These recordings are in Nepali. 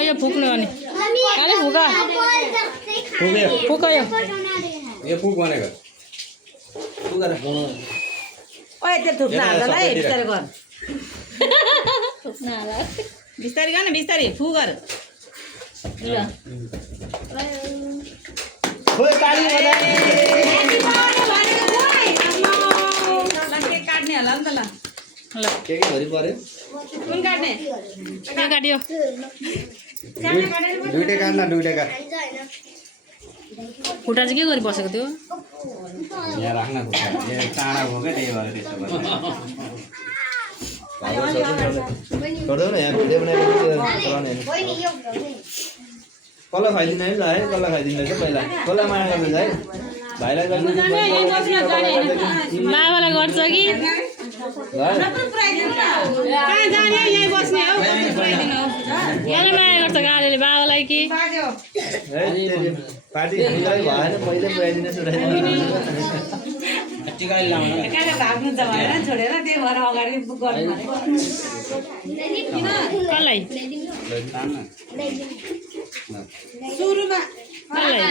यो फुक्नु अनि काले फुका फुक यो फुक भनेको फुकेर ओए त्यो थुक्न हाल्दैन है बिस्तारै गर थुक्न हाल बिस्तारै गर्न बिस्तारै फु गर खोइ ताली बजा के काट्ने होला नि त ल ल के भरि पर्यो कुन काट्ने के काट्यो दुईटै काट न दुईटै काट खुट्टा चाहिँ के गरी बसेको थियो यहाँ राख्न खुट्टा यो टाढा भयो क्या त्यही भएर त्यसो गर्दैन यहाँ भिडियो बनाएको कसलाई खाइदिनु है ल है कसलाई खाइदिनु रहेछ पहिला कसलाई माया गर्दैछ है भाइलाई बाबालाई गर्छ कि कहाँ जाने यही बस्ने हो यहाँ माया गर्छ गाडीले बाबालाई कि पार्टी भएन पहिल्यै पुऱ्याइदिनु कहाँ भाग्नु त भएन छोडेर त्यही भएर अगाडि बुक गर्नु कसलाई सुरुमा कसलाई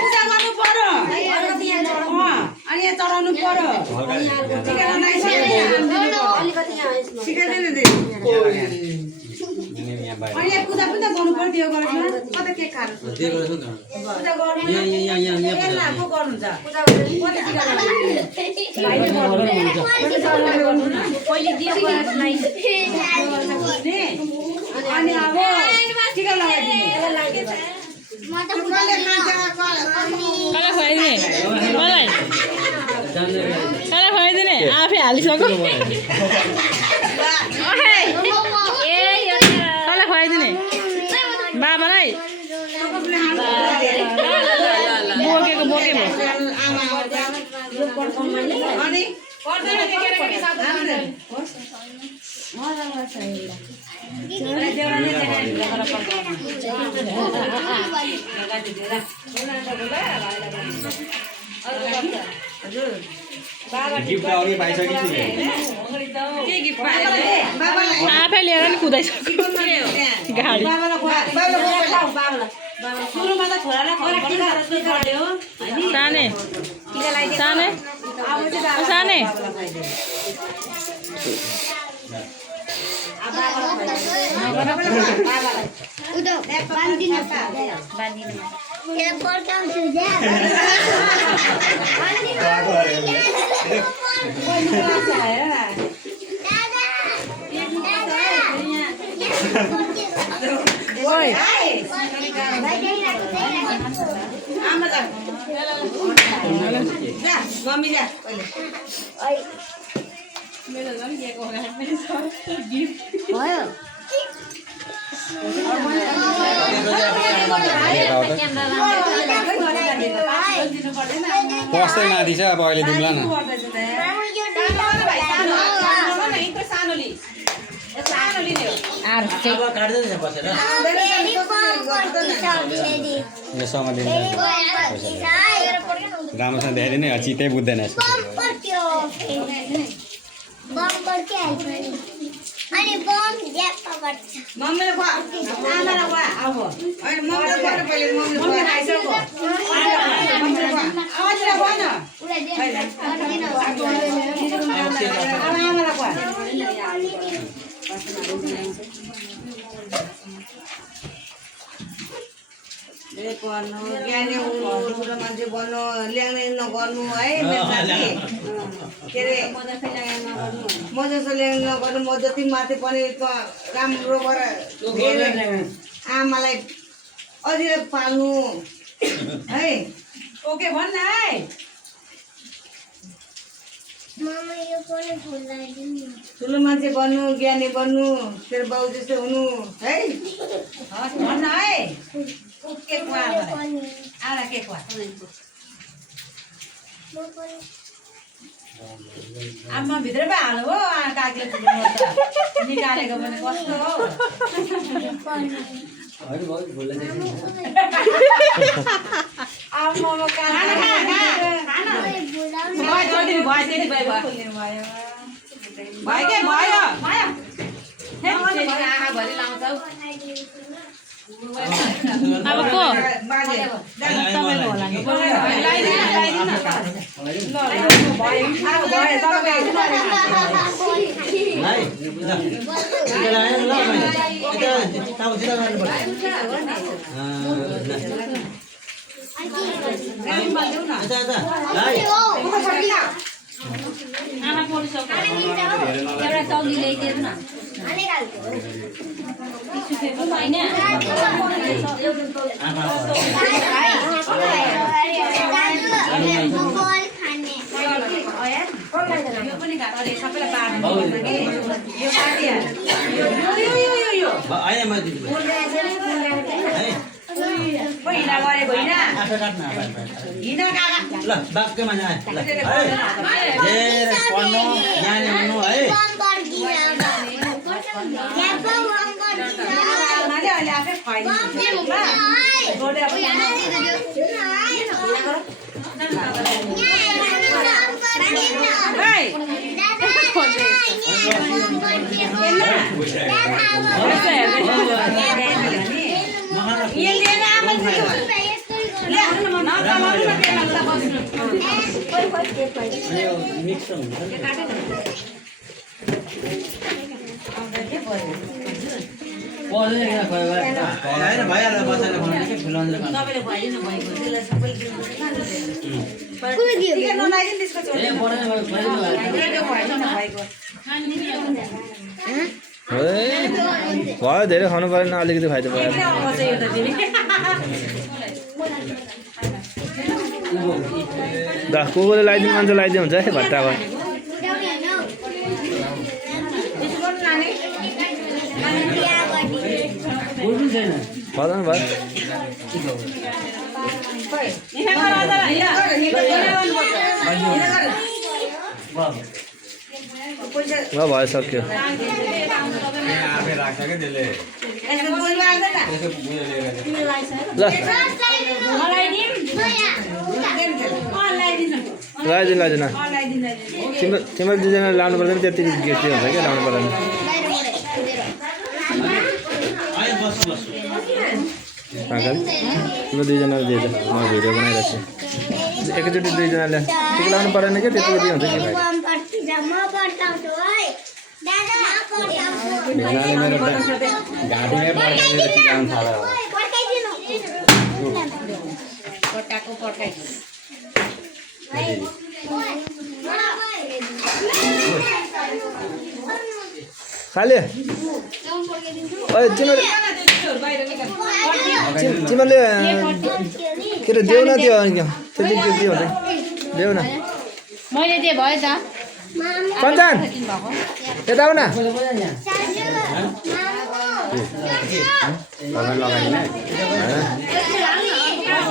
पूजा गर्नु पर्यो अनि यहाँ चढाउनु पर्यो अनि यहाँ पूजा पनि त गर्नु पर्यो त्यो गरेर कता के खानु पूजा गर्नु गर्नुहुन्छ पहिले अनि अब टिका लगाइदिने कसलाई खुवाइदिने मलाई कसलाई खुवाइदिने आफै हालिसक्यो कसलाई खुवाइदिने बाबालाई बोकेको बोके भयो गिफ्ट अघि पाइसकेको छु आफै लिएर नि कुदाइसक्यो गाडी साने साने साने पस्दै माथि छ अब अहिले दिउँला न योसँग दिन्छ राम्रोसँग देखाइदिने चितै बुझ्दैन अनि बम ज्यापा गर्छ मम्मीले खुवा आमालाई खुवा अब अनि मम्मीले खुवा पहिले मम्मीले खाइसक्यो मम्मीले खुवा आवाजले खुवा न आमालाई खुवा पढ्नु ज्ञानी हुनु ठुलो मान्छे बन्नु ल्याङ्ने नगर्नु है मेरो साथी के अरे म जस्तो ल्याङ्ने नगर्नु म जति माथि पनि राम्रो गरेर आमालाई अझै पाल्नु है ओके भन् न है मामा यो पनि फुल लगाइदिनु न। ठुलो मान्छे बन्नु ज्ञानी बन्नु तेरो बाउ जस्तो हुनु है भन्न है के खुवा पनि आला के खुवा म पनि आमा भित्र पो हाल्नु हो काकीले निकालेको पनि कस्तो हो आमामा खाना भयो के भयो आँखा भरि लाउँछौ अब को आमा पोलिसक्यो एउटा चौली ल्याइदिएर न अनि गाल्छु होइन बल खाने यो पनि घाटले सबैलाई पार्नु कि यो पार्टी यो पहिला गरेको होइन हिँड काका ल बाक्यमा जाए ल धेरै पढ्नु ज्ञानी हुनु है बम पर्दिन यहाँ बम पर्दिन मैले अहिले आफै खुवाइदिन्छु ल रोडे अब मिक्स हुन्छ होइन भइहाल्छ बच्चाले खुवाउने के खुलाउने तपाईँले खुवाइदिनु भएको त्यसलाई सबैले टिका नलाइदिनु त्यसको छोडेर खुवाइदिनु भएको भयो धेरै खानु परेन अलिकति फाइदा भयो दा कोले लगाइदिनु मान्छे लगाइदिनु हुन्छ है भट्टामा फलाउनु भयो ल भइसक्यो ल लगाइदिनु तिम्रो दुईजना लानु पर्दैन त्यति गिफ्ट हुन्छ क्या लाउनु पर्दैन तिम्रो दुईजनाले दिएछ म भिडियो बनाइरहेको छु एकैचोटि दुईजनाले ठिक लाउनु परेन क्या त्यति हुन्छ कि भेनाले मेरो घाँटीमै पड्काएर टिकाउनु थाल्यो खाले तिमीले के अरे देऊ न त्यो त्यति दियो देऊ न मैले दिएँ भयो त कञ्चन यता आऊ न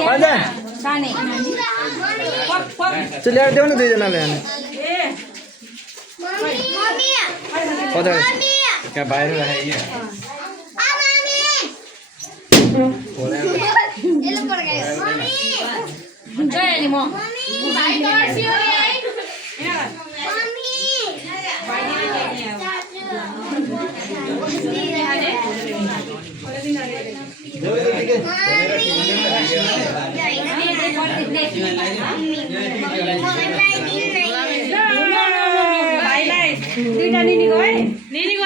कञ्चन त्यो ल्याएर देऊ न दुईजनाले क्या बाहिर राखेँ गइहालेँ म भाइलाई दुईटा निनीको है निनीको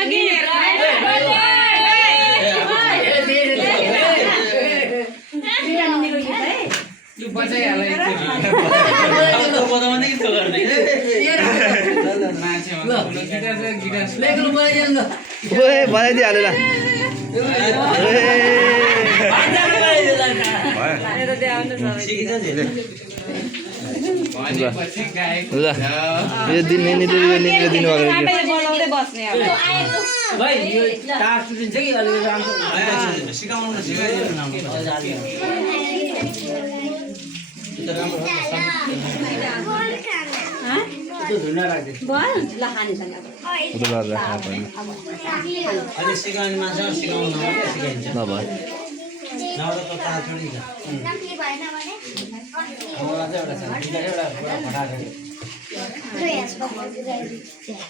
के बनाइदिइहाल्यो ल ल यो दिनुभएको बनाउँदै बस्ने अब भाइ यो टार सुटिन्छ कि अलि राम्रो सिकाउनु न सिकाइदिनु न त्यो त राम्रो हो त्यो धुन राख्दे अहिले सिकाउने मान्छे सिकाउनु नभए सिकाइन्छ नभए नभए त टार सुटिन्छ नक्ली भएन भने एउटा छ एउटा फटाफट दुई हात